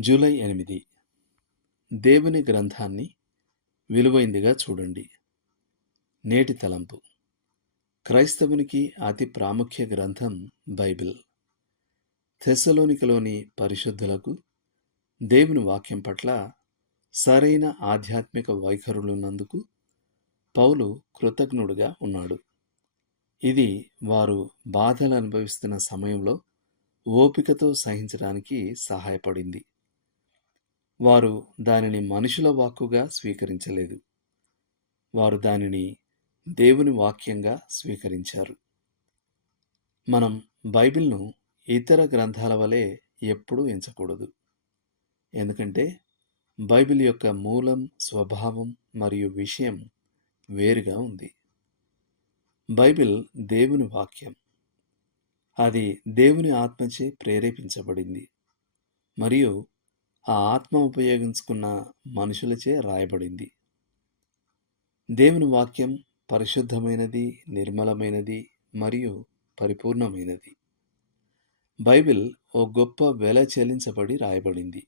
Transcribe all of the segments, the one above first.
July ఎనిమిది. దేవుని గ్రంథాన్ని విలువైందిగా చూడండి. నేటి తలంపు. క్రైస్తవునికి అతి ప్రాముఖ్య గ్రంథం బైబిల్. థెస్సలోనికలోని పరిశుద్ధులకు దేవుని వాక్యం పట్ల సరైన ఆధ్యాత్మిక వైఖరులున్నందుకు పౌలు కృతజ్ఞుడుగా ఉన్నాడు. ఇది వారు బాధలు అనుభవిస్తున్న సమయంలో ఓపికతో సహించడానికి సహాయపడింది. వారు దానిని మనుషుల వాక్కుగా స్వీకరించలేదు. వారు దానిని దేవుని వాక్యంగా స్వీకరించారు. మనం బైబిల్ను ఇతర గ్రంథాల వలె ఎప్పుడూ ఎంచకూడదు. ఎందుకంటే బైబిల్ యొక్క మూలం స్వభావం మరియు విషయం వేరుగా ఉంది. బైబిల్ దేవుని వాక్యం. అది దేవుని ఆత్మచే ప్రేరేపించబడింది. మరియు ఆ ఆత్మ ఉపయోగించుకున్న మనుషులచే రాయబడింది. దేవుని వాక్యం పరిశుద్ధమైనది నిర్మలమైనది మరియు పరిపూర్ణమైనది. బైబిల్ ఓ గొప్ప వెల చెల్లించబడి రాయబడింది.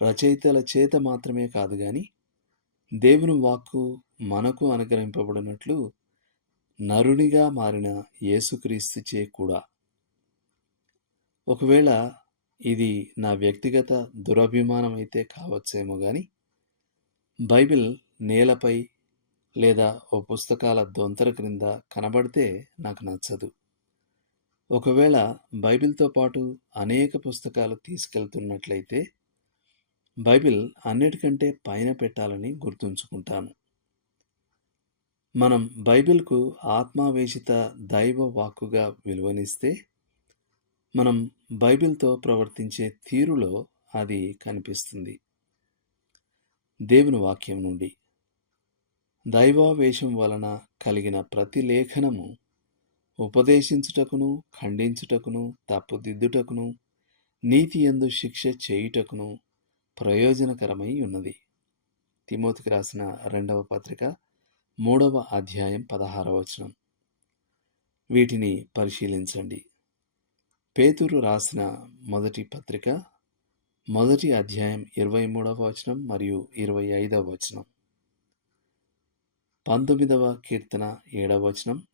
రచయితల చేత మాత్రమే కాదు కానీ దేవుని వాక్కు మనకు అనుగ్రహింపబడినట్లు నరునిగా మారిన యేసుక్రీస్తుచే కూడా. ఒకవేళ ఇది నా వ్యక్తిగత దురభిమానం అయితే కావచ్చేమో కానీ బైబిల్ నేలపై లేదా ఓ పుస్తకాల దొంతర క్రింద కనబడితే నాకు నచ్చదు. ఒకవేళ బైబిల్తో పాటు అనేక పుస్తకాలు తీసుకెళ్తున్నట్లయితే బైబిల్ అన్నిటికంటే పైన పెట్టాలని గుర్తుంచుకుంటాను. మనం బైబిల్కు ఆత్మావేశిత దైవ వాక్కుగా విలువనిస్తే మనం బైబిల్తో ప్రవర్తించే తీరులో అది కనిపిస్తుంది. దేవుని వాక్యం నుండి. దైవావేశం వలన కలిగిన ప్రతి లేఖనము ఉపదేశించుటకును ఖండించుటకును తప్పుదిద్దుటకును నీతి ఎందు శిక్ష చేయుటకును ప్రయోజనకరమై ఉన్నది. తిమోతికి రాసిన రెండవ పత్రిక మూడవ అధ్యాయం పదహారవచనం వీటిని పరిశీలించండి. పేతురు రాసిన మొదటి పత్రిక మొదటి అధ్యాయం ఇరవై మూడవ వచనం మరియు ఇరవై ఐదవ వచనం. పంతొమ్మిదవ కీర్తన ఏడవ వచనం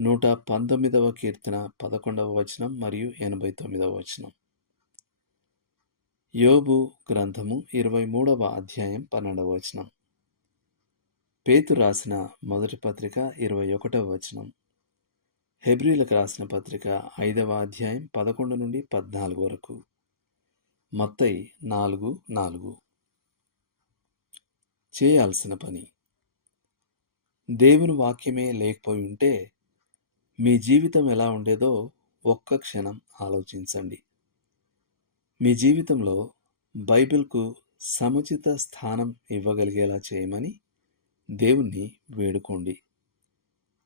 నూట పంతొమ్మిదవ కీర్తన పదకొండవ వచనం మరియు ఎనభై తొమ్మిదవ వచనం. యోబు గ్రంథము ఇరవై మూడవ అధ్యాయం పన్నెండవ వచనం. పేతు రాసిన మొదటి పత్రిక ఇరవై ఒకటవ వచనం. హెబ్రిలకు రాసిన పత్రిక ఐదవ అధ్యాయం పదకొండు నుండి పద్నాలుగు వరకు. మొత్తై నాలుగు నాలుగు. చేయాల్సిన పని. దేవుని వాక్యమే లేకపోయి ఉంటే మీ జీవితం ఎలా ఉండేదో ఒక్క క్షణం ఆలోచించండి. మీ జీవితంలో బైబిల్కు సముచిత స్థానం ఇవ్వగలిగేలా చేయమని దేవుణ్ణి వేడుకోండి.